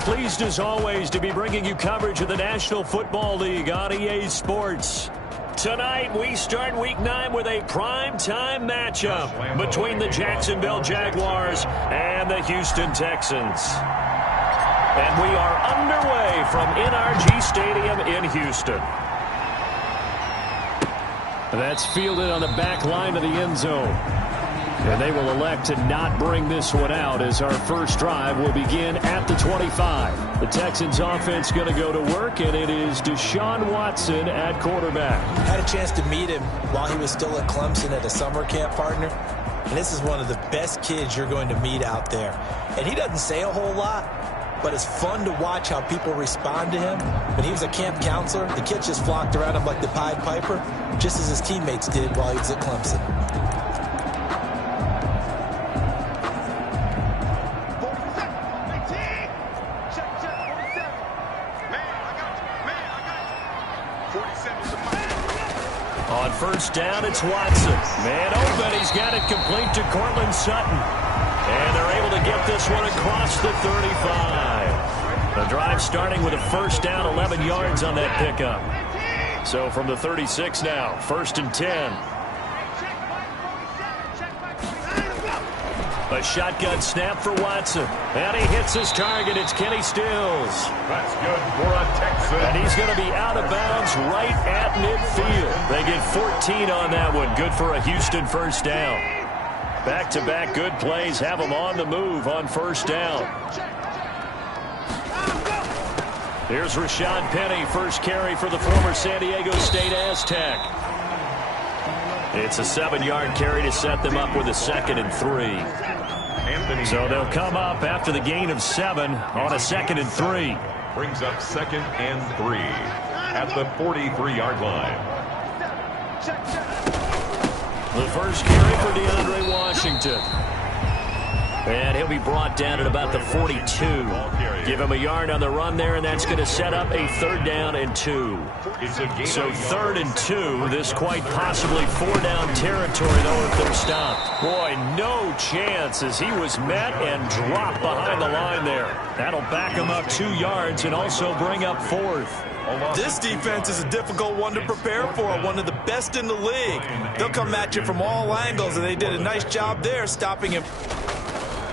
Pleased as always to be bringing you coverage of the National Football League on EA Sports. Tonight we start Week 9 with a primetime matchup between the Jacksonville Jaguars and the Houston Texans. And we are underway from NRG Stadium in Houston. That's fielded on the back line of the end zone. And they will elect to not bring this one out as our first drive will begin at the 25. The Texans offense going to go to work, and it is Deshaun Watson at quarterback. Had a chance to meet him while he was still at Clemson at a summer camp, partner. And this is one of the best kids you're going to meet out there. And he doesn't say a whole lot, but it's fun to watch how people respond to him. When he was a camp counselor, the kids just flocked around him like the Pied Piper, just as his teammates did while he was at Clemson. On first down, it's Watson. Man open, he's got it complete to Cortland Sutton. And they're able to get this one across the 35. The drive starting with a first down, 11 yards on that pickup. So from the 36 now, 1st and 10. A shotgun snap for Watson. And he hits his target. It's Kenny Stills. That's good for a Texan. And he's going to be out of bounds right at midfield. They get 14 on that one. Good for a Houston first down. Back-to-back good plays have them on the move on first down. Here's Rashad Penny, first carry for the former San Diego State Aztec. It's a 7-yard carry to set them up with a 2nd and 3. So they'll come up after the gain of 7 on a 2nd and 3. Brings up 2nd and 3 at the 43-yard line. The first carry for DeAndre Washington. And he'll be brought down at about the 42. Give him a yard on the run there, and that's going to set up a 3rd down and 2. So 3rd and 2, this quite possibly 4-down territory, though, if they're stopped. Boy, no chance as he was met and dropped behind the line there. That'll back him up 2 yards and also bring up 4th. This defense is a difficult one to prepare for, one of the best in the league. They'll come at you from all angles, and they did a nice job there stopping him.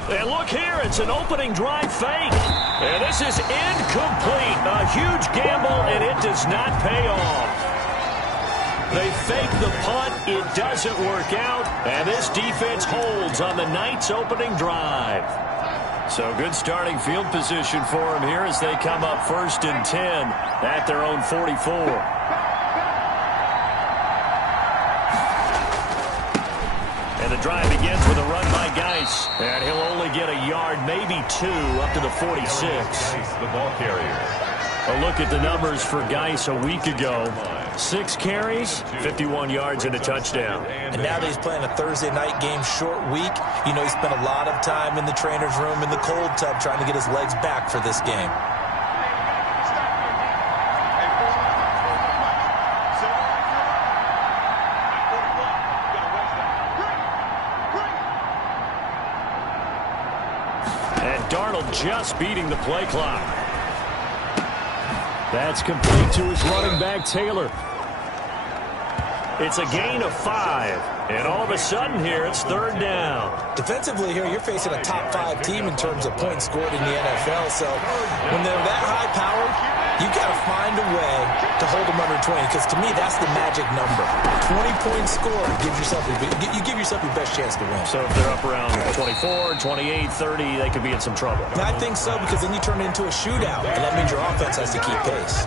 And look here, it's an opening drive fake. And this is incomplete. A huge gamble, and it does not pay off. They fake the punt. It doesn't work out. And this defense holds on the Knights' opening drive. So good starting field position for them here as they come up 1st and 10 at their own 44. And the drive begins with a run by Geis. And he'll only get a yard, maybe 2, up to the 46. The ball carrier. A look at the numbers for Geis a week ago. 6 carries, 51 yards, and a touchdown. And now that he's playing a Thursday night game, short week, you know he spent a lot of time in the trainer's room in the cold tub trying to get his legs back for this game. Darnold just beating the play clock. That's complete to his running back, Taylor. It's a gain of 5. And all of a sudden here, it's 3rd down. Defensively here, you're facing a top 5 team in terms of points scored in the NFL. So when they're that high-powered, you got to find a way to hold them under 20. Because to me, that's the magic number. 20-point score gives yourself you give yourself your best chance to win. So if they're up around 24, 28, 30, they could be in some trouble. I think so, because then you turn it into a shootout, and that means your offense has to keep pace.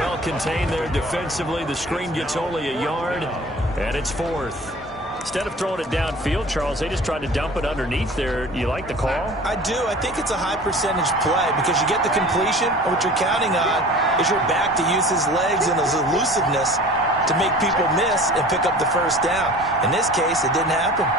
Well contained there defensively. The screen gets only a yard, and it's 4th. Instead of throwing it downfield, Charles, they just tried to dump it underneath there. You like the call? I do. I think it's a high-percentage play because you get the completion, and what you're counting on is your back to use his legs and his elusiveness to make people miss and pick up the first down. In this case, it didn't happen.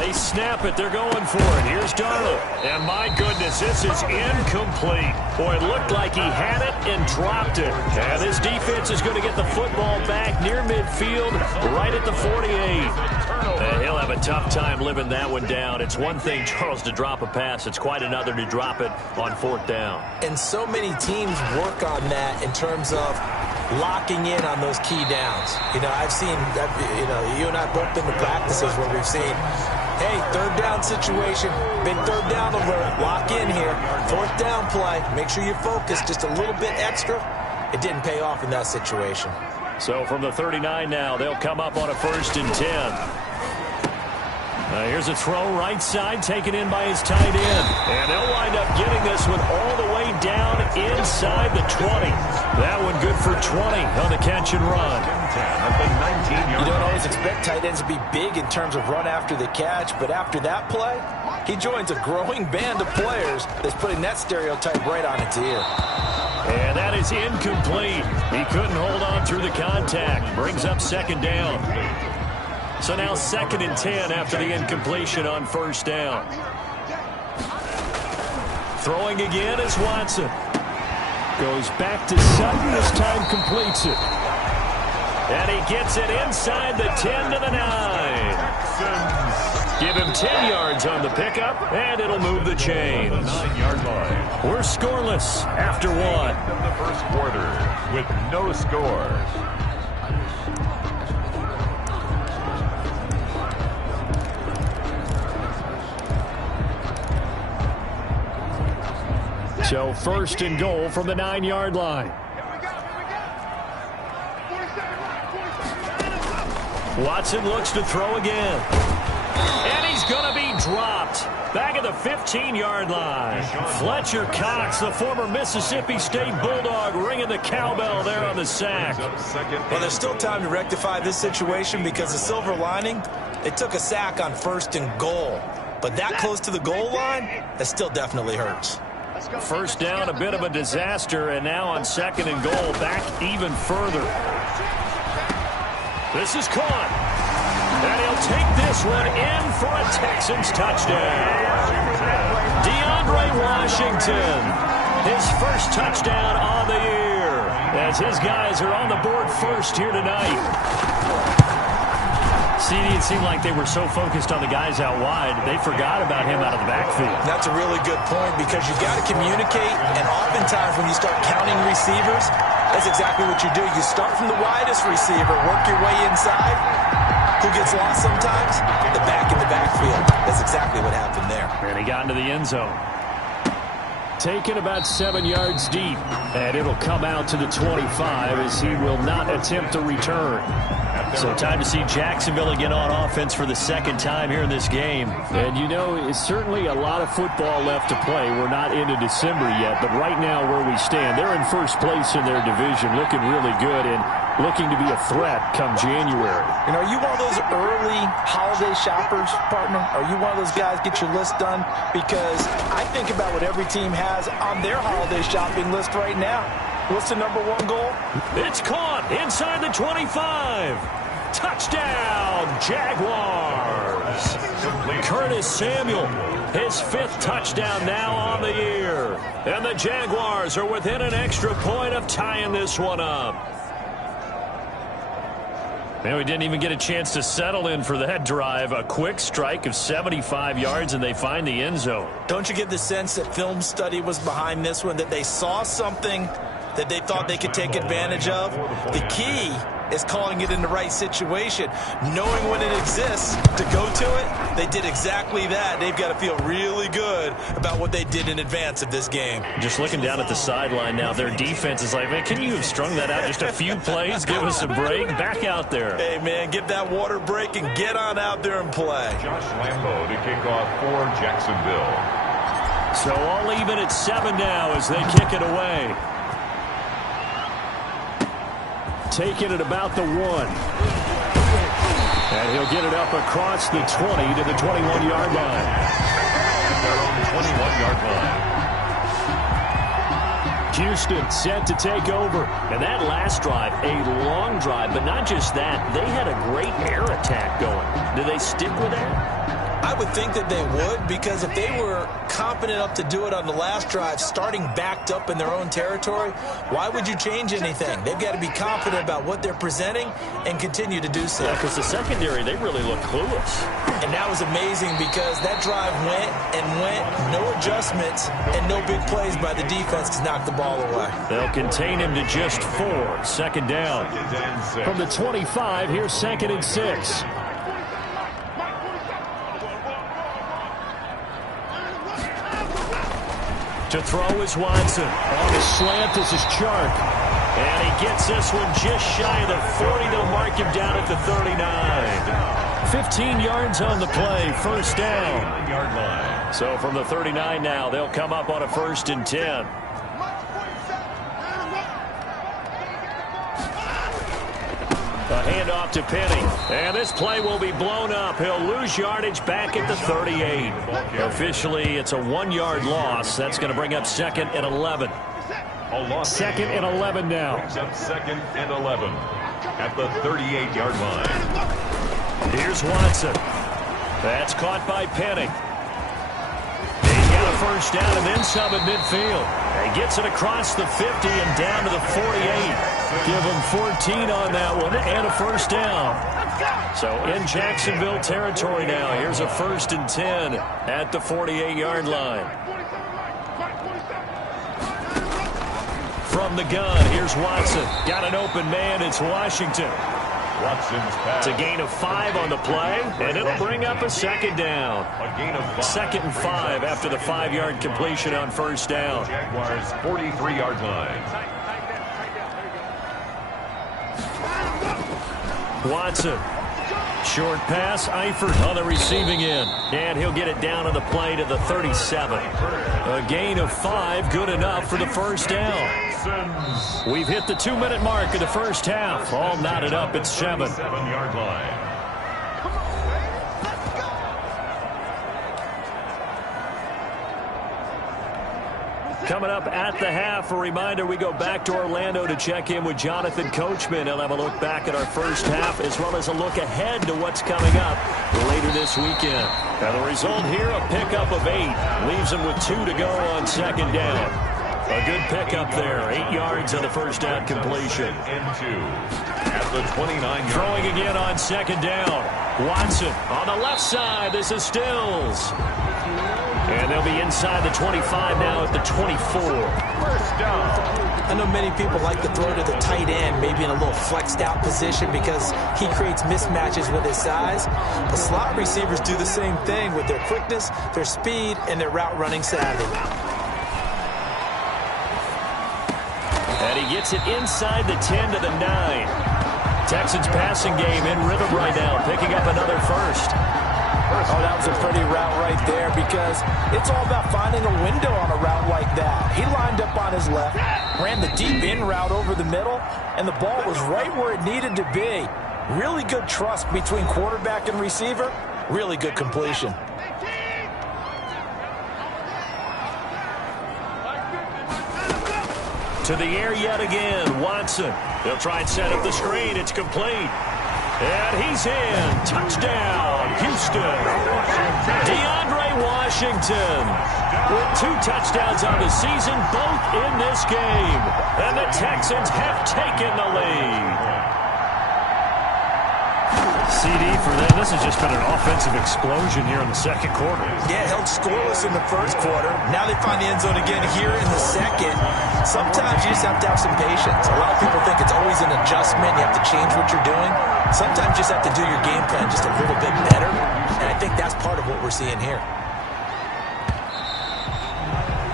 They They snap it. They're going for it. Here's Darnold. And my goodness, this is incomplete. Boy, it looked like he had it and dropped it. And this defense is going to get the football back near midfield, right at the 48. And he'll have a tough time living that one down. It's one thing, Charles, to drop a pass. It's quite another to drop it on 4th down. And so many teams work on that in terms of locking in on those key downs. You know, I've seen, you and I both been to practices where we've seen, hey, 3rd down situation, big 3rd down alert, lock in here, 4th down play, make sure you focus just a little bit extra. It didn't pay off in that situation. So from the 39 now, they'll come up on a 1st and 10. Here's a throw right side, taken in by his tight end. And they'll wind up getting this one all the way down inside the 20. That one good for 20 on the catch and run. You don't always expect tight ends to be big in terms of run after the catch, but after that play, he joins a growing band of players that's putting that stereotype right on its ear. And that is incomplete. He couldn't hold on through the contact. Brings up 2nd down. So now 2nd and 10 after the incompletion on 1st down. Throwing again is Watson. Goes back to Sutton. This time completes it. And he gets it inside the 10 to the 9. Give him 10 yards on the pickup, and it'll move the chains. 9-yard line. We're scoreless after 1. The 1st quarter with no scores. So 1st and goal from the 9-yard line. Watson looks to throw again. And he's going to be dropped. Back at the 15-yard line. Fletcher Cox, the former Mississippi State Bulldog, ringing the cowbell there on the sack. Well, there's still time to rectify this situation because the silver lining, they took a sack on 1st and goal. But that close to the goal line, that still definitely hurts. 1st down, a bit of a disaster, and now on 2nd and goal, back even further. This is caught. And he'll take this one in for a Texans touchdown. DeAndre Washington, his 1st touchdown on the year, as his guys are on the board first here tonight. CD, it seemed like they were so focused on the guys out wide, they forgot about him out of the backfield. That's a really good point because you've got to communicate, and oftentimes when you start counting receivers, that's exactly what you do. You start from the widest receiver, work your way inside. Who gets lost sometimes? The back in the backfield. That's exactly what happened there. And he got into the end zone. Taken about 7 yards deep, and it'll come out to the 25 as he will not attempt to return. So time to see Jacksonville again on offense for the 2nd time here in this game. And you know, it's certainly a lot of football left to play. We're not into December yet, but right now where we stand, they're in 1st place in their division, looking really good and looking to be a threat come January. You know, are you one of those early holiday shoppers, partner? Are you one of those guys get your list done? Because I think about what every team has on their holiday shopping list right now. What's the #1 goal? It's caught inside the 25. Touchdown, Jaguars. Curtis Samuel, his 5th touchdown now on the year. And the Jaguars are within an extra point of tying this one up. Man, we didn't even get a chance to settle in for that drive. A quick strike of 75 yards, and they find the end zone. Don't you get the sense that film study was behind this one, that they saw something that they thought they could take advantage of? The key is calling it in the right situation, knowing when it exists to go to it. They did exactly that. They've got to feel really good about what they did in advance of this game. Just looking down at the sideline now, their defense is like, man, can you have strung that out just a few plays? Give us a break. Back out there. Hey, man, give that water break and get on out there and play. Josh Lambo to kick off for Jacksonville. So all even at 7 now as they kick it away. Taking it about the 1. And he'll get it up across the 20 to the 21-yard line. They're on the 21-yard line. Houston set to take over. And that last drive, a long drive, but not just that. They had a great air attack going. Do they stick with that? I would think that they would, because if they were competent enough to do it on the last drive, starting backed up in their own territory, why would you change anything? They've got to be confident about what they're presenting and continue to do so. Yeah, because the secondary, they really look clueless. And that was amazing because that drive went and went, no adjustments, and no big plays by the defense to knock the ball away. They'll contain him to just 4. Second down. From the 25, here's 2nd and 6. To throw is Watson. On the slant, this is Chark. And he gets this one just shy of the 40. They'll mark him down at the 39. 15 yards on the play, first down. So from the 39 now, they'll come up on a 1st and 10. A handoff to Penny. And this play will be blown up. He'll lose yardage back at the 38. Officially, it's a 1-yard loss. That's going to bring up 2nd and 11. 2nd and 11 now. Brings up 2nd and 11 at the 38-yard line. Here's Watson. That's caught by Penny. He's got a first down and then some at midfield. He gets it across the 50 and down to the 48. Give him 14 on that one and a first down. So in Jacksonville territory now. Here's a 1st and 10 at the 48-yard line. From the gun, here's Watson. Got an open man. It's Washington. Watson's pass. It's a gain of 5 on the play, and it'll bring up a 2nd down. A gain of 5. 2nd and 5 after the 5-yard completion on first down. Jaguars 43-yard line. Watson. Short pass, Eifert on the receiving end. And he'll get it down on the play to the 37. A gain of 5, good enough for the first down. We've hit the 2-minute mark of the first half. All knotted up at 7. 7-yard line. Coming up at the half, a reminder, we go back to Orlando to check in with Jonathan Coachman. He'll have a look back at our first half as well as a look ahead to what's coming up later this weekend. Now the result here, a pickup of 8. Leaves him with 2 to go on 2nd down. A good pickup there. 8 yards on the first down completion. And 2 at the 29-yard. Throwing again on 2nd down. Watson on the left side. This is Stills. And they'll be inside the 25 now at the 24. First down. I know many people like to throw to the tight end, maybe in a little flexed out position because he creates mismatches with his size. The slot receivers do the same thing with their quickness, their speed, and their route running savvy. And he gets it inside the 10 to the 9. Texans passing game in rhythm right now, picking up another first. Oh, that was a pretty route right there because it's all about finding a window on a route like that. He lined up on his left, ran the deep in route over the middle, and the ball was right where it needed to be. Really good trust between quarterback and receiver. Really good completion. To the air yet again, Watson. They'll try and set up the screen. It's complete. And he's in. Touchdown, Houston. DeAndre Washington with 2 touchdowns on the season, both in this game. And the Texans have taken the lead. CD for them. This has just been an offensive explosion here in the second quarter. Yeah, held scoreless in the first quarter. Now they find the end zone again here in the second. Sometimes you just have to have some patience. A lot of people think it's always an adjustment. You have to change what you're doing. Sometimes you just have to do your game plan just a little bit better. And I think that's part of what we're seeing here.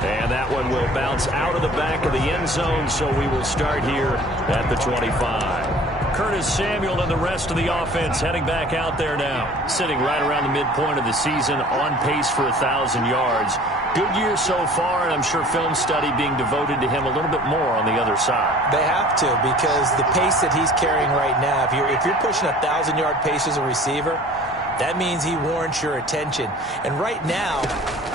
And that one will bounce out of the back of the end zone, so we will start here at the 25. Curtis Samuel and the rest of the offense heading back out there now. Sitting right around the midpoint of the season, on pace for 1,000 yards. Good year so far, and I'm sure film study being devoted to him a little bit more on the other side. They have to, because the pace that he's carrying right now, if you're pushing 1,000-yard pace as a receiver, that means he warrants your attention. And right now,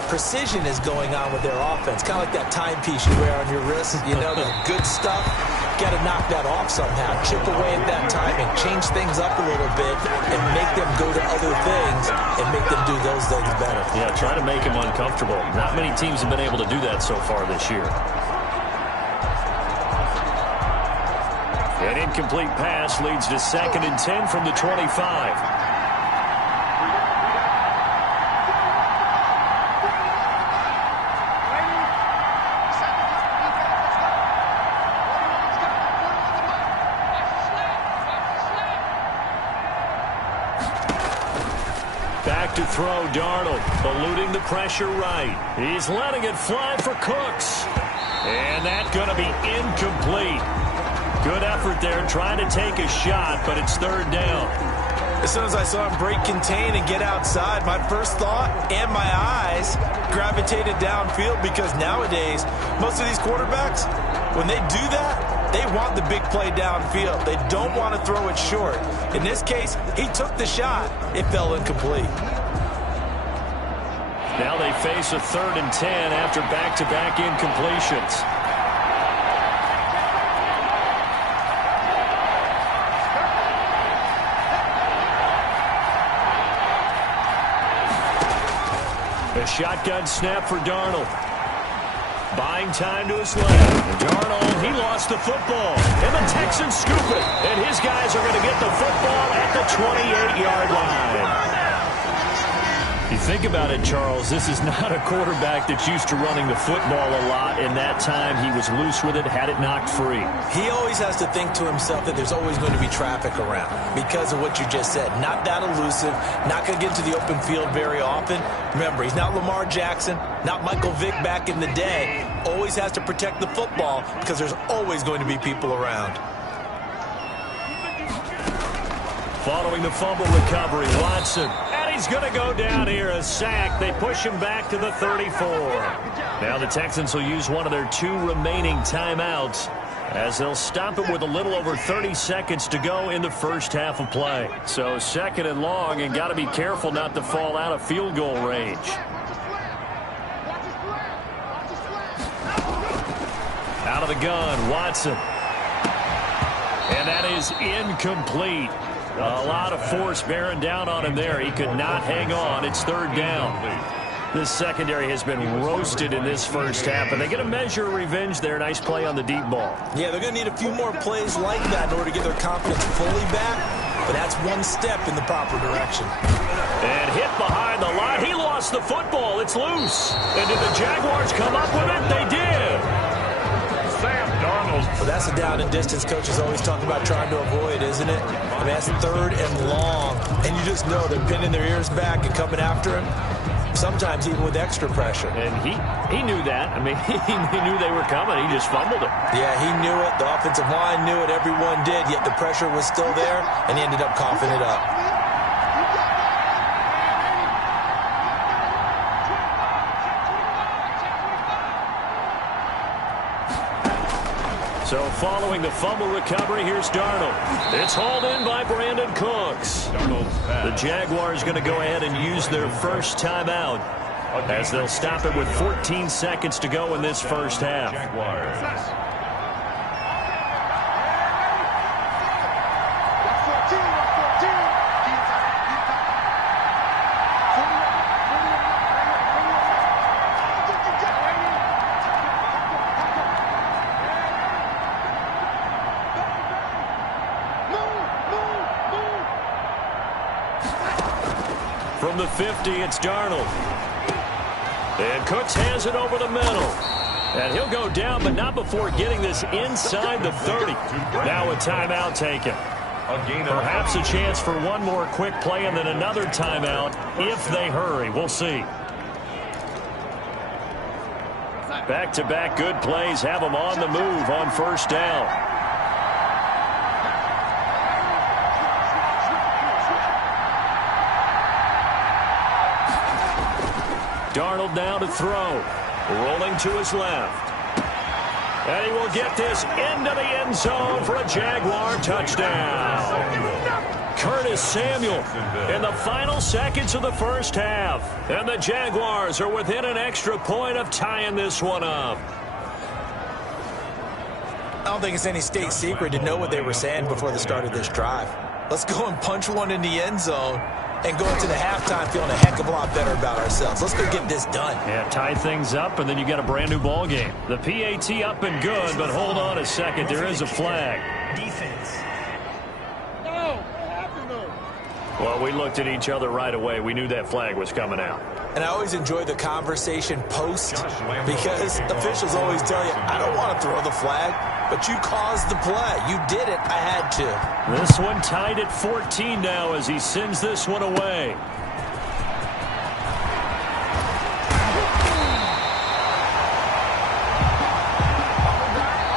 precision is going on with their offense. Kind of like that timepiece you wear on your wrist, you know, the good stuff. got to knock that off somehow. Chip away at that timing, change things up a little bit, and make them go to other things and make them do those things better. Yeah, try to make him uncomfortable. Not many teams have been able to do that so far this year. An incomplete pass leads to 2nd and 10 from the 25. Back to throw, Darnold, eluding the pressure right. He's letting it fly for Cooks. And that's going to be incomplete. Good effort there, trying to take a shot, but it's 3rd down. As soon as I saw him break contain and get outside, my first thought and my eyes gravitated downfield, because nowadays, most of these quarterbacks, when they do that, they want the big play downfield. They don't want to throw it short. In this case, he took the shot. It fell incomplete. Now they face a 3rd and 10 after back-to-back incompletions. A shotgun snap for Darnold. Buying time to his left. Darnold, he lost the football. And the Texans scoop it. And his guys are going to get the football at the 28-yard line. You think about it, Charles, this is not a quarterback that's used to running the football a lot. In that time, he was loose with it, had it knocked free. He always has to think to himself that there's always going to be traffic around because of what you just said. Not that elusive, not going to get into the open field very often. Remember, he's not Lamar Jackson, not Michael Vick back in the day. Always has to protect the football because there's always going to be people around. Following the fumble recovery, Watson. And he's going to go down here, a sack. They push him back to the 34. Now the Texans will use one of their 2 remaining timeouts as they'll stop it with a little over 30 seconds to go in the first half of play. So 2nd and long, and got to be careful not to fall out of field goal range. Out of the gun, Watson. And that is incomplete. A lot of force bearing down on him there. He could not hang on. It's 3rd down. This secondary has been roasted in this first half, and they get a measure of revenge there. Nice play on the deep ball. Yeah, they're going to need a few more plays like that in order to get their confidence fully back, but that's one step in the proper direction. And hit behind the line. He lost the football. It's loose. And did the Jaguars come up with it? They did. Sam Darnold. Well, that's a down and distance coaches always talk about trying to avoid, isn't it? I mean, that's 3rd and long, and you just know they're pinning their ears back and coming after him, sometimes even with extra pressure. And he knew that. I mean, he knew they were coming. He just fumbled it. Yeah, he knew it. The offensive line knew it. Everyone did, yet the pressure was still there, and he ended up coughing it up. So following the fumble recovery, here's Darnold. It's hauled in by Brandon Cooks. The Jaguars going to go ahead and use their first timeout as they'll stop it with 14 seconds to go in this first half. From the 50, it's Darnold. And Cooks has it over the middle. And he'll go down, but not before getting this inside the 30. Now a timeout taken. Perhaps a chance for one more quick play and then another timeout if they hurry. We'll see. Back-to-back good plays have them on the move on first down. Darnold now to throw. Rolling to his left. And he will get this into the end zone for a Jaguar touchdown. Curtis Samuel in the final seconds of the first half. And the Jaguars are within an extra point of tying this one up. I don't think it's any state secret to know what they were saying before the start of this drive. Let's go and punch one in the end zone and go into the halftime feeling a heck of a lot better about ourselves. Let's go get this done. Yeah, tie things up, and then you got a brand new ball game. The PAT up and good, but hold on a second. There is a flag. Defense. Well, we looked at each other right away. We knew that flag was coming out. And I always enjoy the conversation post because officials always tell you, I don't want to throw the flag, but you caused the play. You did it. I had to. This one tied at 14 now as he sends this one away.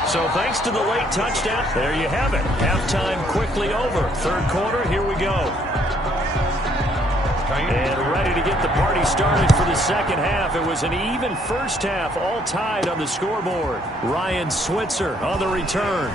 So thanks to the late touchdown, there you have it. Halftime quickly over. Third quarter, here we go. And ready to get the party started for the second half. It was an even first half, all tied on the scoreboard. Ryan Switzer on the return.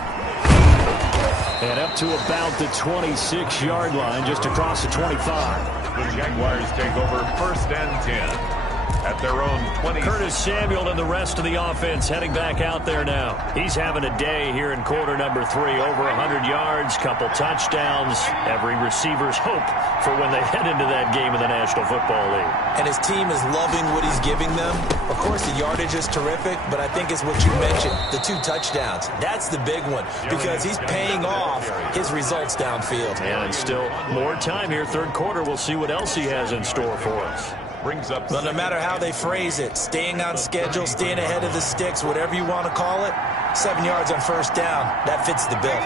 And up to about the 26-yard line, just across the 25. The Jaguars take over 1st and 10. At their own 20. Curtis Samuel and the rest of the offense heading back out there now. He's having a day here in quarter number 3. Over 100 yards, couple touchdowns. Every receiver's hope for when they head into that game in the National Football League. And his team is loving what he's giving them. Of course, the yardage is terrific, but I think it's what you mentioned, the 2 touchdowns. That's the big one because he's paying off his results downfield. And still more time here. Third quarter, we'll see what else he has in store for us. Brings up. Well, no matter how they phrase it, staying on schedule, staying ahead of the sticks, whatever you want to call it, 7 yards on first down, that fits the bill.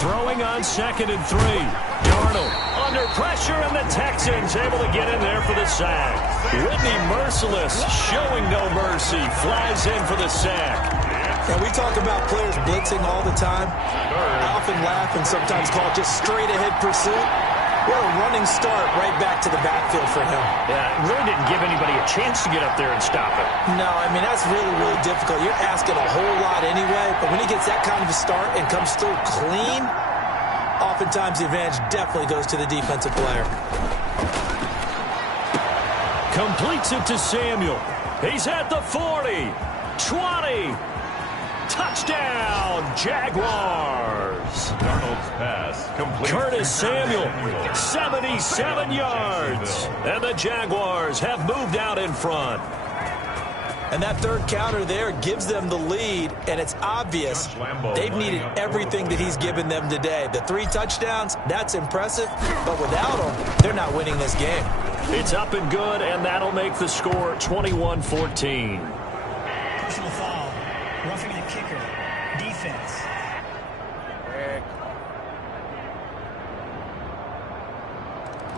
Throwing on 2nd and 3. Darnold under pressure, and the Texans able to get in there for the sack. Whitney Merciless showing no mercy, flies in for the sack. And we talk about players blitzing all the time. I often laugh and sometimes call it just straight-ahead pursuit. What a running start right back to the backfield for him. Yeah, it really didn't give anybody a chance to get up there and stop it. No, I mean, that's really, really difficult. You're asking a whole lot anyway, but when he gets that kind of a start and comes through clean, oftentimes the advantage definitely goes to the defensive player. Completes it to Samuel. He's at the 40, 20. Touchdown, Jaguars. Darnold's pass complete. Curtis Samuel, 77 yards. And the Jaguars have moved out in front. And that third counter there gives them the lead, and it's obvious they've needed everything that he's given them today. The 3 touchdowns, that's impressive, but without him, they're not winning this game. It's up and good, and that'll make the score 21-14. Personal foul. Roughing the kicker. Defense.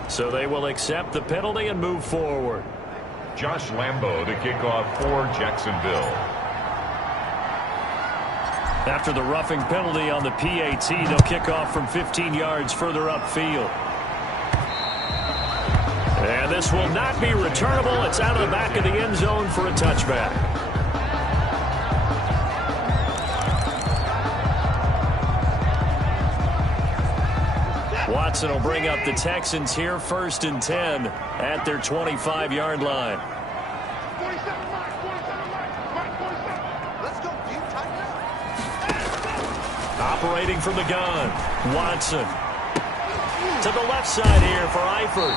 So they will accept the penalty and move forward. Josh Lambo to kick off for Jacksonville. After the roughing penalty on the PAT, they'll kick off from 15 yards further upfield. And this will not be returnable. It's out of the back of the end zone for a touchback. Watson will bring up the Texans here, 1st and 10 at their 25-yard line. Operating from the gun, Watson. To the left side here for Eifert.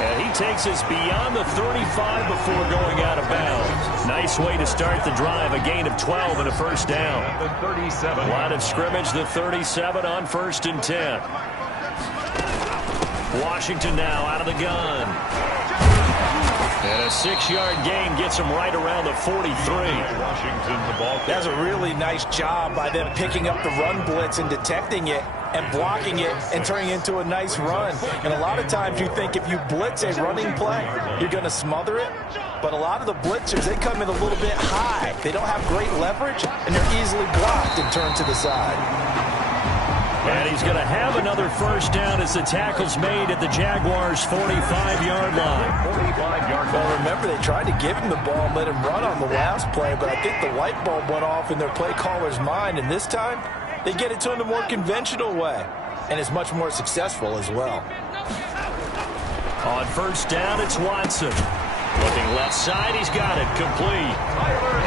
And he takes us beyond the 35 before going out of bounds. Nice way to start the drive, a gain of 12 and a first down. The 37. Line of scrimmage, the 37 on 1st and 10. Washington now out of the gun. And a 6-yard gain gets him right around the 43. Washington, the ball. That's a really nice job by them picking up the run blitz and detecting it and blocking it and turning it into a nice run. And a lot of times you think if you blitz a running play, you're going to smother it. But a lot of the blitzers, they come in a little bit high. They don't have great leverage, and they're easily blocked and turned to the side. And he's going to have another first down as the tackle's made at the Jaguars' 45-yard line. 45-yard line. Well, remember, they tried to give him the ball and let him run on the last play, but I think the light bulb went off in their play caller's mind, and this time they get it to him the more conventional way, and it's much more successful as well. On first down, it's Watson. Looking left side, he's got it, complete.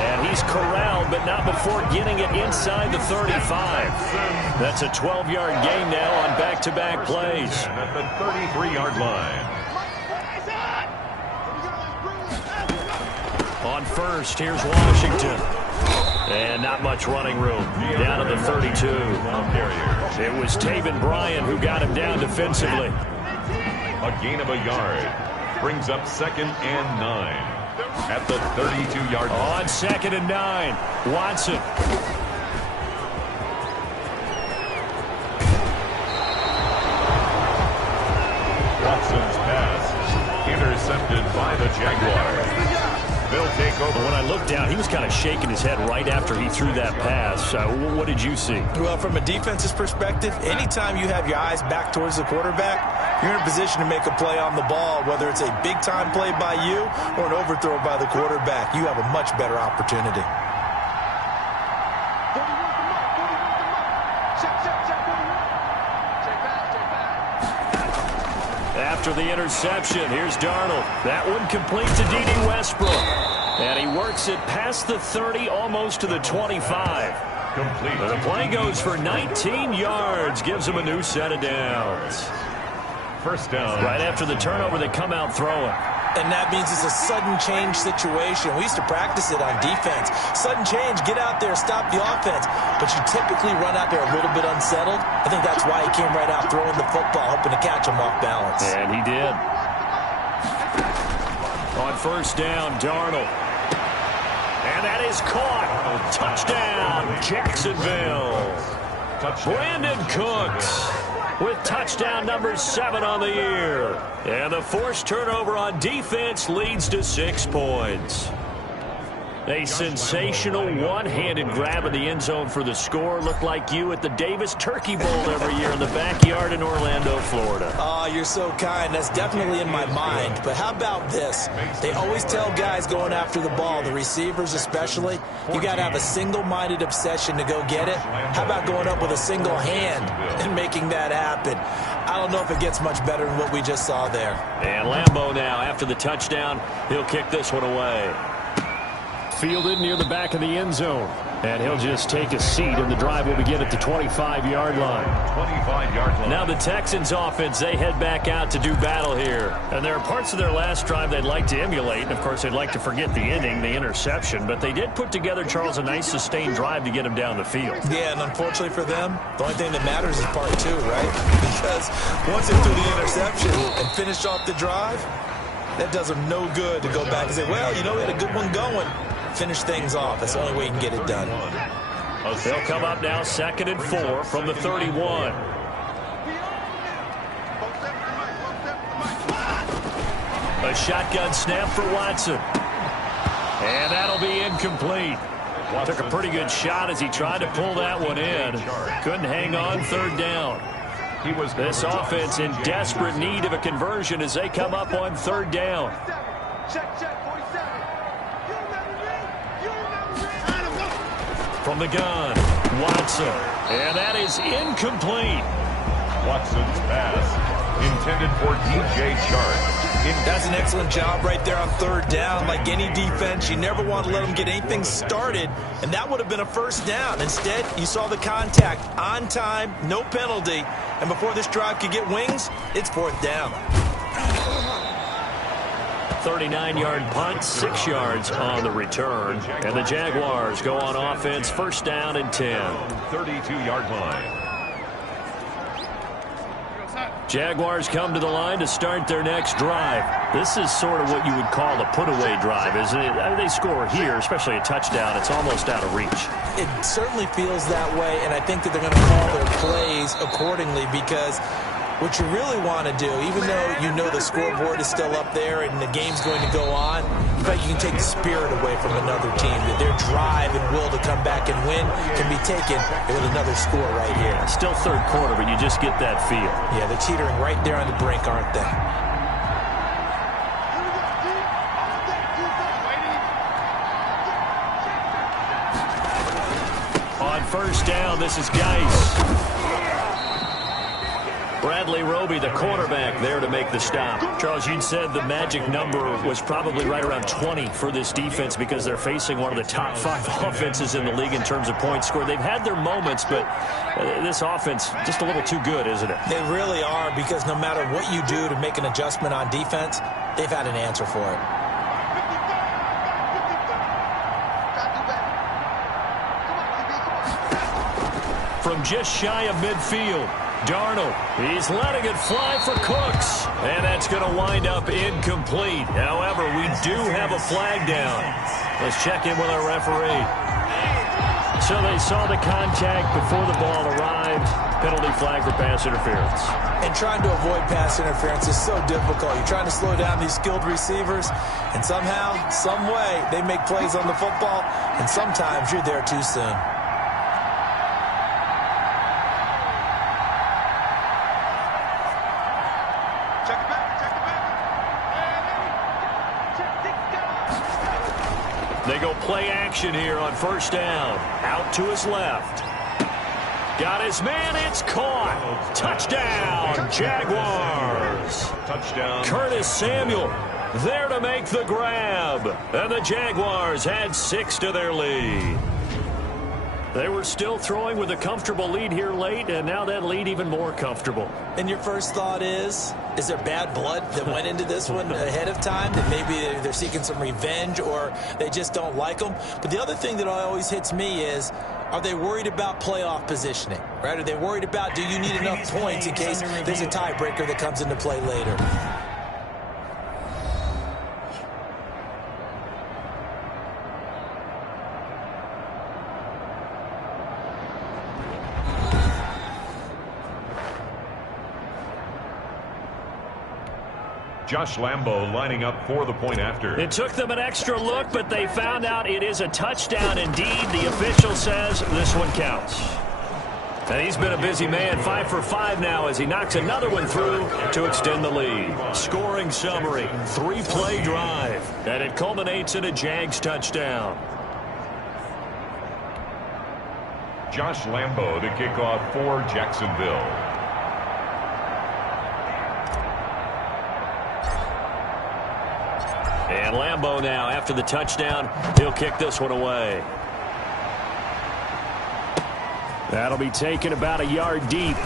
And he's corralled, but not before getting it inside the 35. That's a 12-yard gain now on back-to-back plays. At the 33-yard line. On first, here's Washington. And not much running room. Down to the 32. It was Taven Bryan who got him down defensively. A gain of a yard. Brings up 2nd and 9. At the 32-yard line. On 2nd and 9. Watson. Watson's pass intercepted by the Jaguars. They'll take over. When I looked down, he was kind of shaking his head right after he threw that pass. What did you see? Well, from a defense's perspective, anytime you have your eyes back towards the quarterback, you're in a position to make a play on the ball, whether it's a big-time play by you or an overthrow by the quarterback. You have a much better opportunity. After the interception, here's Darnold. That one complete to D.D. Westbrook. And he works it past the 30, almost to the 25. Complete. The play goes for 19 yards, gives him a new set of downs. First down. Right after the turnover, they come out throwing. And that means it's a sudden change situation. We used to practice it on defense. Sudden change, get out there, stop the offense. But you typically run out there a little bit unsettled. I think that's why he came right out throwing the football, hoping to catch him off balance. And he did. On first down, Darnold. And that is caught. Touchdown, Jacksonville. Brandon Cooks with touchdown number 7 on the year. And the forced turnover on defense leads to 6 points. A sensational one-handed grab in the end zone for the score. Looked like you at the Davis Turkey Bowl every year in the backyard in Orlando, Florida. Oh, you're so kind. That's definitely in my mind. But how about this? They always tell guys going after the ball, the receivers especially, you got to have a single-minded obsession to go get it. How about going up with a single hand and making that happen? I don't know if it gets much better than what we just saw there. And Lambeau now, after the touchdown, he'll kick this one away. Fielded near the back of the end zone. And he'll just take a seat, and the drive will begin at the 25-yard line. 25-yard line. Now the Texans offense, they head back out to do battle here. And there are parts of their last drive they'd like to emulate. And, of course, they'd like to forget the ending, the interception. But they did put together, Charles, a nice sustained drive to get him down the field. Yeah, and unfortunately for them, the only thing that matters is part 2, right? Because once they threw the interception and finished off the drive, that does them no good to go back and say, well, you know, we had a good one going. Finish things off. That's the only way you can get it done. They'll come up now 2nd and 4 from the 31. A shotgun snap for Watson. And that'll be incomplete. Took a pretty good shot as he tried to pull that one in. Couldn't hang on 3rd down. This offense in desperate need of a conversion as they come up on 3rd down. From the gun, Watson. And that is incomplete. Watson's pass intended for DJ Chark. That's an excellent job right there on 3rd down. Like any defense, you never want to let them get anything started, and that would have been a 1st down. Instead, you saw the contact on time, no penalty, and before this drive could get wings, it's 4th down. 39-yard punt, 6 yards on the return. And the Jaguars go on offense, 1st down and 10. 32-yard line. Jaguars come to the line to start their next drive. This is sort of what you would call a put-away drive, isn't it? I mean, they score here, especially a touchdown. It's almost out of reach. It certainly feels that way, and I think that they're going to call their plays accordingly because what you really want to do, even though you know the scoreboard is still up there and the game's going to go on, in fact, you can take the spirit away from another team, that their drive and will to come back and win can be taken with another score right here. Still 3rd quarter, but you just get that feel. Yeah, they're teetering right there on the brink, aren't they? On 1st down, this is Geis. Bradley Roby, the cornerback, there to make the stop. Charles, you'd said the magic number was probably right around 20 for this defense because they're facing one of the top 5 offenses in the league in terms of points scored. They've had their moments, but this offense just a little too good, isn't it? They really are, because no matter what you do to make an adjustment on defense, they've had an answer for it. From just shy of midfield, Darnold, he's letting it fly for Cooks, and that's going to wind up incomplete. However, we do have a flag down. Let's check in with our referee. So they saw the contact before the ball arrived. Penalty flag for pass interference. And trying to avoid pass interference is so difficult. You're trying to slow down these skilled receivers, and somehow, some way, they make plays on the football, and sometimes you're there too soon. They go play action here on first down. Out to his left. Got his man. It's caught. Touchdown, Jaguars. Touchdown. Curtis Samuel there to make the grab. And the Jaguars had 6 to their lead. They were still throwing with a comfortable lead here late, and now that lead even more comfortable. And your first thought is there bad blood that went into this one ahead of time, that maybe they're seeking some revenge or they just don't like them? But the other thing that always hits me is, are they worried about playoff positioning, right? Are they worried about, do you need enough points in case there's a tiebreaker that comes into play later? Josh Lambo lining up for the point after. It took them an extra look, but they found out it is a touchdown indeed. The official says this one counts. And he's been a busy man, 5 for 5 now as he knocks another one through to extend the lead. Scoring summary, 3-play drive, and it culminates in a Jags touchdown. Josh Lambo, the kickoff for Jacksonville. And Lambo now, after the touchdown, he'll kick this one away. That'll be taken about a yard deep.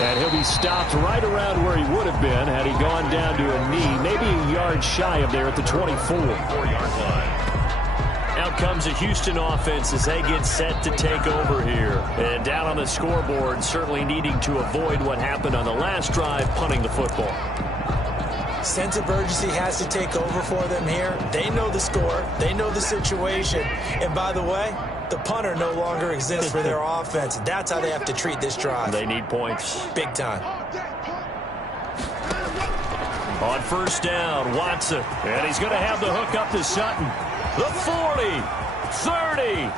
And he'll be stopped right around where he would have been had he gone down to a knee, maybe a yard shy of there at the 24-yard line. Out comes the Houston offense as they get set to take over here. And down on the scoreboard, certainly needing to avoid what happened on the last drive, punting the football. Sense of urgency has to take over for them here. They know the score. They know the situation. And by the way, the punter no longer exists for their offense. That's how they have to treat this drive. They need points. Big time. On first down, Watson. And he's going to have the hook up to Sutton. The 40, 30,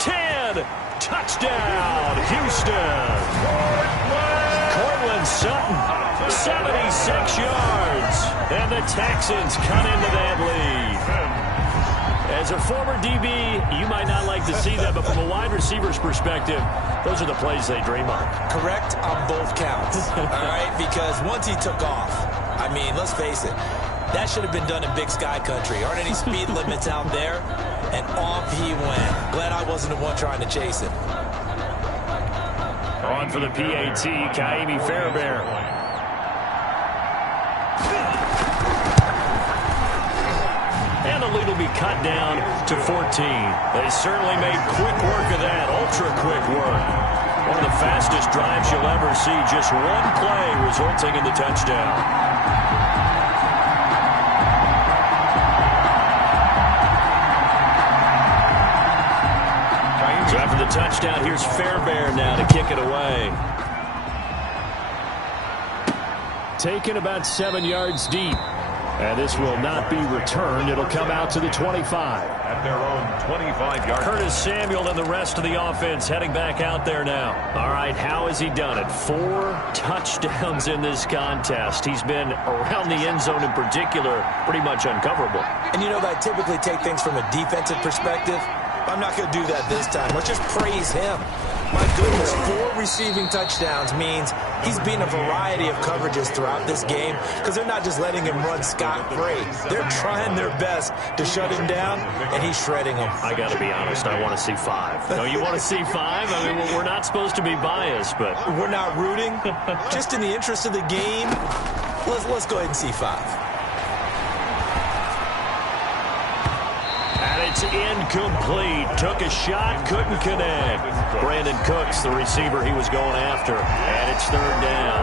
10. Touchdown, Houston. Cortland Sutton. 76 yards, and the Texans cut into that lead. As a former DB, you might not like to see that, but from a wide receiver's perspective, those are the plays they dream of. Correct on both counts, all right? Because once he took off, I mean, let's face it, that should have been done in Big Sky Country. Aren't any speed limits out there? And off he went. Glad I wasn't the one trying to chase him. On for the PAT, Kaimi Fairbairn. And the lead will be cut down to 14. They certainly made quick work of that, ultra-quick work. One of the fastest drives you'll ever see, just one play resulting in the touchdown. So after the touchdown, here's Fairbairn now to kick it away. Taken about 7 yards deep. And this will not be returned. It'll come out to the 25. At their own 25-yard. Curtis Samuel and the rest of the offense heading back out there now. All right, how has he done it? 4 touchdowns in this contest. He's been around the end zone in particular, pretty much uncoverable. And you know, I typically take things from a defensive perspective. I'm not going to do that this time. Let's just praise him. My goodness, 4 receiving touchdowns means he's been a variety of coverages throughout this game because they're not just letting him run scot-free. They're trying their best to shut him down, and he's shredding them. I got to be honest, I want to see 5. No, you want to see 5? I mean, we're not supposed to be biased, but... We're not rooting. Just in the interest of the game, let's go ahead and see 5. It's incomplete. Took a shot, couldn't connect. Brandon Cooks, the receiver he was going after. And it's 3rd down.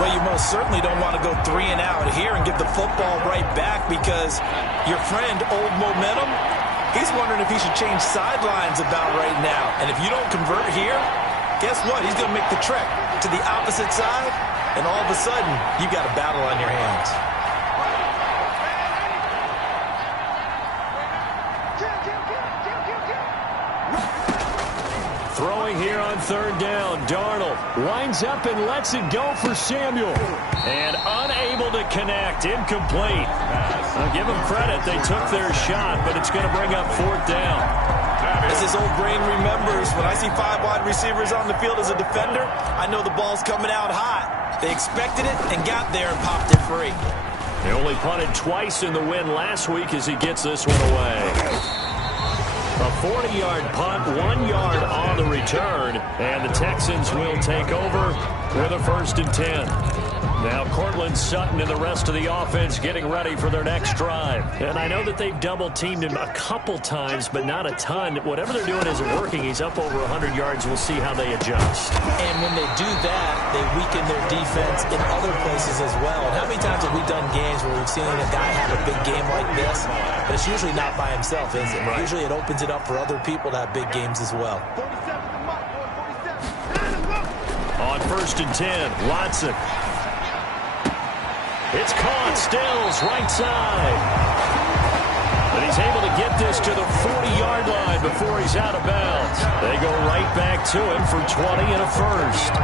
Well, you most certainly don't want to go 3 and out here and give the football right back because your friend, Old Momentum, he's wondering if he should change sidelines about right now. And if you don't convert here, guess what? He's going to make the trek to the opposite side, and all of a sudden, you got a battle on your hands. Throwing here on 3rd down. Darnold winds up and lets it go for Samuel. And unable to connect. Incomplete. I'll give them credit. They took their shot, but it's going to bring up 4th down. As his old brain remembers, when I see 5 wide receivers on the field as a defender, I know the ball's coming out hot. They expected it and got there and popped it free. They only punted twice in the win last week as he gets this one away. A 40-yard punt, 1 yard on the return, and the Texans will take over with a 1st and 10. Now Cortland Sutton and the rest of the offense getting ready for their next drive. And I know that they've double-teamed him a couple times, but not a ton. Whatever they're doing isn't working. He's up over 100 yards. We'll see how they adjust. And when they do that, they weaken their defense in other places as well. And how many times have we done games where we've seen a guy have a big game like this, but it's usually not by himself, is it? Right. Usually it opens it up for other people to have big games as well. On 1st and 10, Watson. It's caught, Stills, right side. But he's able to get this to the 40-yard line before he's out of bounds. They go right back to him for 20 and a 1st.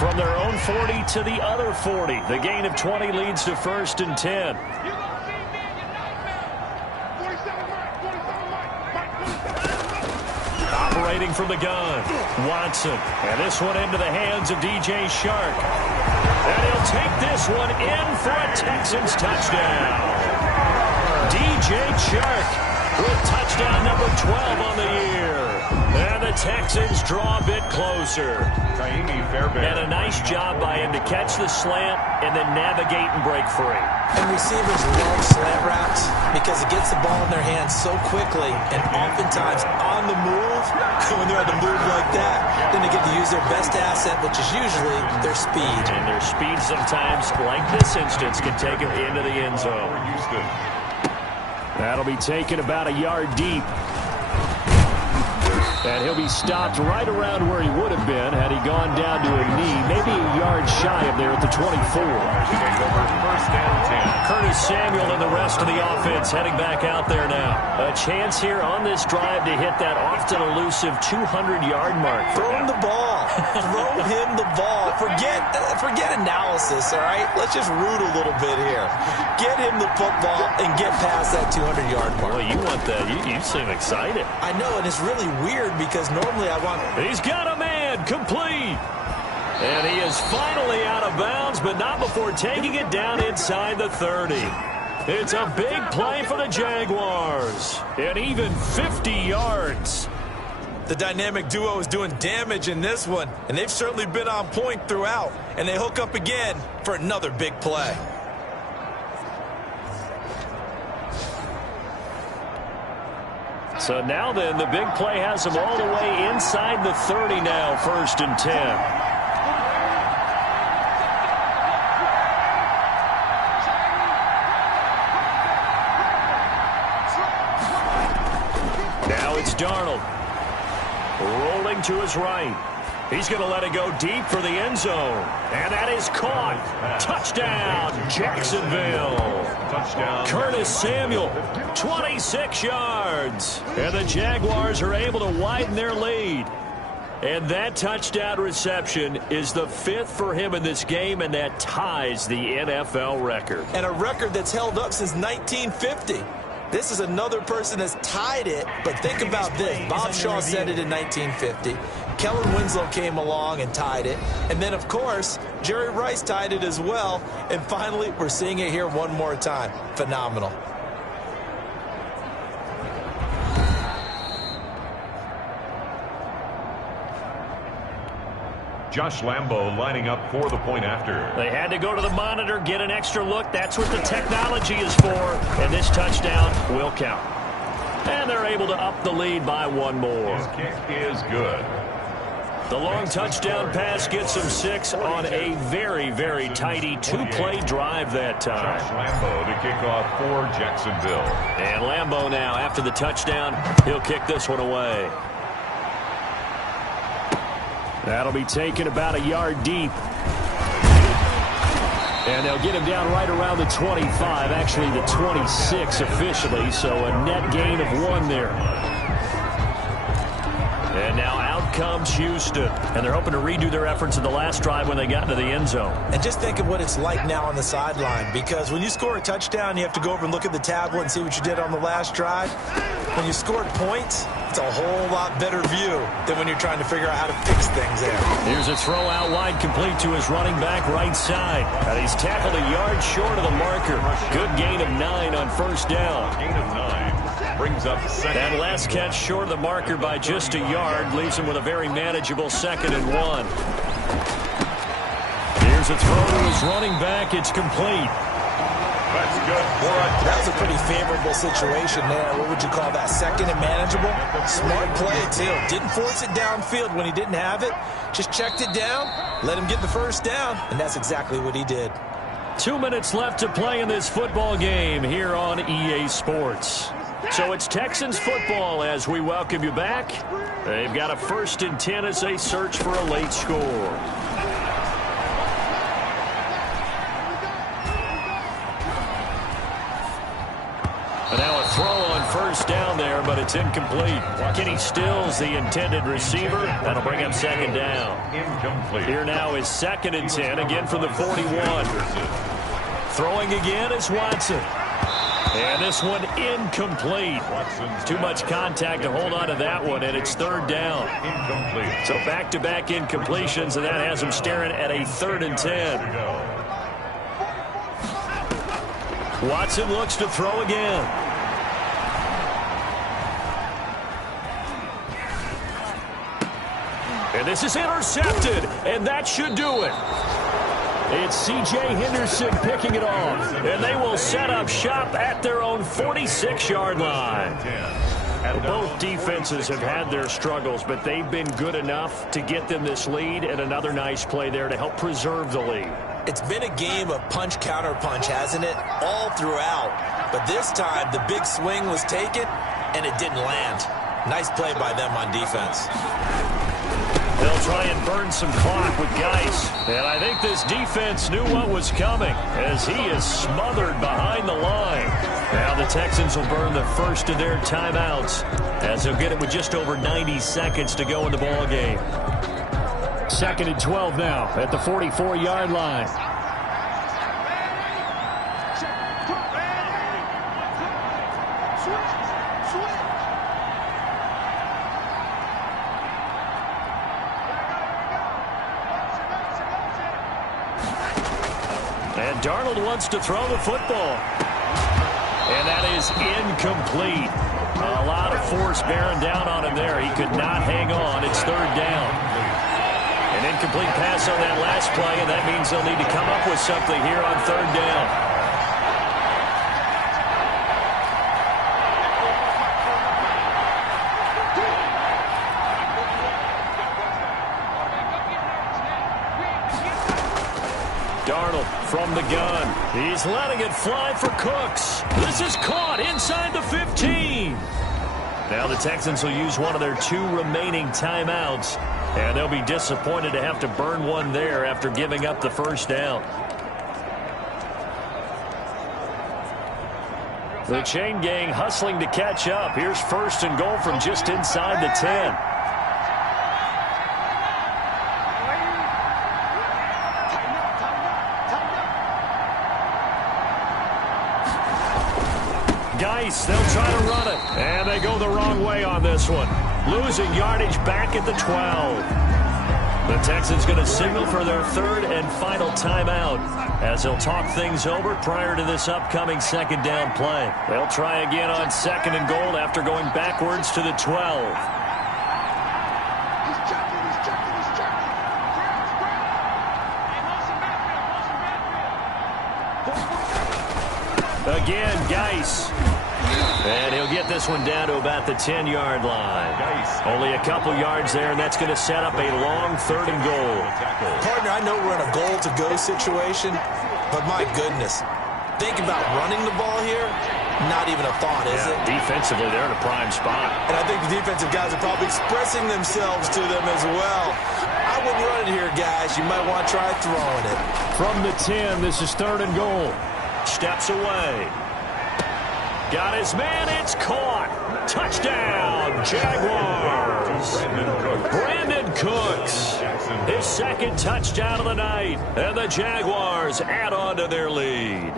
From their own 40 to the other 40. The gain of 20 leads to 1st and 10. Operating from the gun, Watson. And this one into the hands of DJ Shark. And he'll take this one in for a Texans touchdown. DJ Shark with touchdown number 12 on the year. And the Texans draw a bit closer. And a nice job by him to catch the slant and then navigate and break free. And receivers love slant routes because it gets the ball in their hands so quickly and oftentimes on the move. When they're on the move like that, then they get to use their best asset, which is usually their speed. And their speed sometimes, like this instance, can take them into the end zone. That'll be taken about a yard deep. And he'll be stopped right around where he would have been had he gone down to a knee, maybe a yard shy of there at the 24. Curtis Samuel and the rest of the offense heading back out there now. A chance here on this drive to hit that often elusive 200-yard mark. Throw him the ball. Throw him the ball. Forget analysis, all right? Let's just root a little bit here. Get him the football and get past that 200-yard mark. Boy, you want that. You seem excited. I know, and it's really weird because normally I want... He's got a man, complete. And he is finally out of bounds, but not before taking it down inside the 30. It's a big play for the Jaguars. And even 50 yards. The dynamic duo is doing damage in this one, and they've certainly been on point throughout. And they hook up again for another big play. So now then, the big play has them all the way inside the 30 now, 1st and 10. Now it's Darnold. Rolling to his right. He's going to let it go deep for the end zone. And that is caught. Touchdown, Jacksonville. Touchdown. Curtis Samuel, 26 yards. And the Jaguars are able to widen their lead. And that touchdown reception is the 5th for him in this game, and that ties the NFL record. And a record that's held up since 1950. This is another person that's tied it, but think about this. Bob Shaw said it in 1950. Kellen Winslow came along and tied it. And then, of course, Jerry Rice tied it as well. And finally, we're seeing it here one more time. Phenomenal. Josh Lambo lining up for the point after. They had to go to the monitor, get an extra look. That's what the technology is for. And this touchdown will count. And they're able to up the lead by one more. His kick is good. The long touchdown pass gets them 6 on a very, very tidy two-play drive that time. Josh Lambo to kick off for Jacksonville. And Lambo now, after the touchdown, he'll kick this one away. That'll be taken about a yard deep. And they'll get him down right around the 25, actually the 26 officially, so a net gain of 1 there. And now out comes Houston. And they're hoping to redo their efforts in the last drive when they got into the end zone. And just think of what it's like now on the sideline, because when you score a touchdown, you have to go over and look at the tablet and see what you did on the last drive. When you scored points, it's a whole lot better view than when you're trying to figure out how to fix things there. Here's a throw out wide, complete to his running back right side. And he's tackled a yard short of the marker. Good gain of 9 on first down. Gain of 9 brings up second. That last catch short of the marker by just a yard leaves him with a very manageable 2nd and 1. Here's a throw to his running back. It's complete. That's good for a That was a pretty favorable situation there. What would you call that? 2nd and manageable? Smart play, too. Didn't force it downfield when he didn't have it. Just checked it down, let him get the first down, and that's exactly what he did. 2 minutes left to play in this football game here on EA Sports. So it's Texans football as we welcome you back. They've got a 1st and 10 as they search for a late score. And now a throw on first down there, but it's incomplete. Kenny Stills, the intended receiver. That'll bring up 2nd down. incomplete. Here now is 2nd and 10, again from the 41. Throwing again is Watson. And this one incomplete. Too much contact to hold on to that one, and it's 3rd down. Incomplete. So back-to-back incompletions, and that has him staring at a 3rd and 10. Watson looks to throw again. And this is intercepted, and that should do it. It's C.J. Henderson picking it off, and they will set up shop at their own 46-yard line. Both defenses have had their struggles, but they've been good enough to get them this lead, and another nice play there to help preserve the lead. It's been a game of punch-counter-punch, hasn't it? All throughout. But this time, the big swing was taken, and it didn't land. Nice play by them on defense. They'll try and burn some clock with Geis. And I think this defense knew what was coming as he is smothered behind the line. Now the Texans will burn the first of their timeouts as they'll get it with just over 90 seconds to go in the ball game. 2nd and 12 now at the 44-yard line. And Darnold wants to throw the football. And that is incomplete. A lot of force bearing down on him there. He could not hang on. It's 3rd down. An incomplete pass on that last play, and that means they'll need to come up with something here on 3rd down. Darnold from the gun. He's letting it fly for Cooks. This is caught inside the 15. Now the Texans will use one of their 2 remaining timeouts, and they'll be disappointed to have to burn one there after giving up the first down. The chain gang hustling to catch up. Here's 1st and goal from just inside the 10. Geis. They'll try to run it. And they go the wrong way on this one. Losing yardage back at the 12. The Texans going to signal for their third and final timeout as they'll talk things over prior to this upcoming second down play. They'll try again on second and goal after going backwards to the 12. Again, Geis. And he'll get this one down to about the 10-yard line. Only a couple yards there, and that's going to set up a long third and goal. Partner, I know we're in a goal-to-go situation, but my goodness. Think about running the ball here. Not even a thought, is it? Defensively, they're in a prime spot. And I think the defensive guys are probably expressing themselves to them as well. I wouldn't run it here, guys. You might want to try throwing it. From the 10, this is third and goal. Steps away. Got his man. It's caught. Touchdown, Jaguars. Brandon Cooks. His second touchdown of the night. And the Jaguars add on to their lead.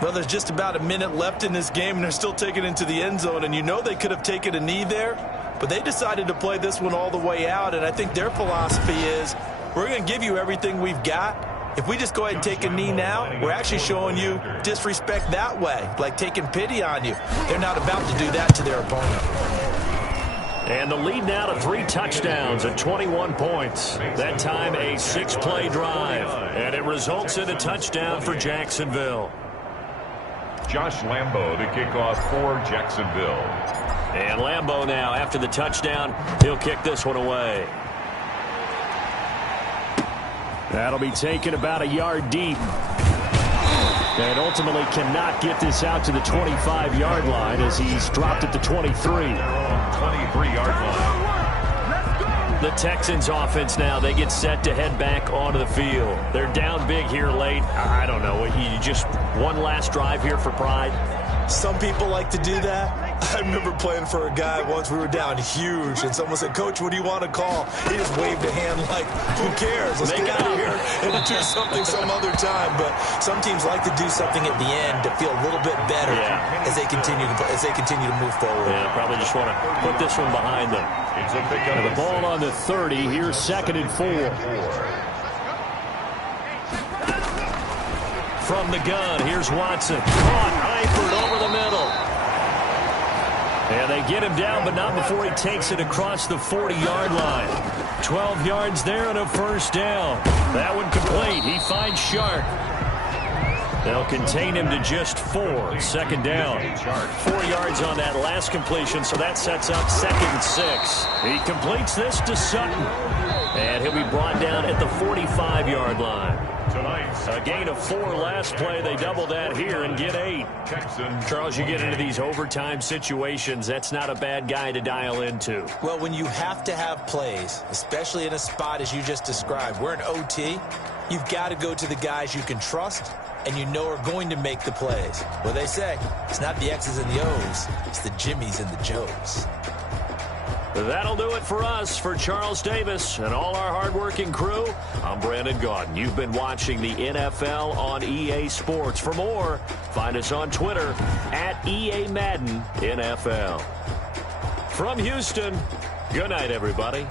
Well, there's just about a minute left in this game, and they're still taking it into the end zone. And you know they could have taken a knee there, but they decided to play this one all the way out. And I think their philosophy is, we're going to give you everything we've got. If we just go ahead and take a knee now, we're actually showing you disrespect that way, like taking pity on you. They're not about to do that to their opponent. And the lead now to 3 touchdowns at 21 points. That time a 6-play drive. And it results in a touchdown for Jacksonville. Josh Lambo to kick off for Jacksonville. And Lambo now, after the touchdown, he'll kick this one away. That'll be taken about a yard deep. And ultimately cannot get this out to the 25-yard line as he's dropped at the 23. 23-yard line. The Texans offense now, they get set to head back onto the field. They're down big here late. I don't know. You just one last drive here for pride. Some people like to do that. I remember playing for a guy once. We were down huge, and someone said, "Coach, what do you want to call?" He just waved a hand like, "Who cares? Let's get out of here and do something some other time." But some teams like to do something at the end to feel a little bit better as they continue to move forward. Yeah, probably just want to put this one behind them. And the ball on the 30. Here's second and 4. From the gun, here's Watson. Caught, Eifert over the middle. And they get him down, but not before he takes it across the 40-yard line. 12 yards there and a first down. That one complete. He finds Sharp. They'll contain him to just 4. Second down. 4 yards on that last completion, so that sets up second and 6. He completes this to Sutton. And he'll be brought down at the 45-yard line. A gain of 4 last play. They double that here and get 8. Charles, you get into these overtime situations, that's not a bad guy to dial into. Well, when you have to have plays, especially in a spot as you just described, we're in OT, you've got to go to the guys you can trust and you know are going to make the plays. Well, they say it's not the X's and the O's, it's the Jimmies and the Joes. That'll do it for us. For Charles Davis and all our hardworking crew, I'm Brandon Gaudin. You've been watching the NFL on EA Sports. For more, find us on Twitter at EA Madden NFL. From Houston, good night, everybody.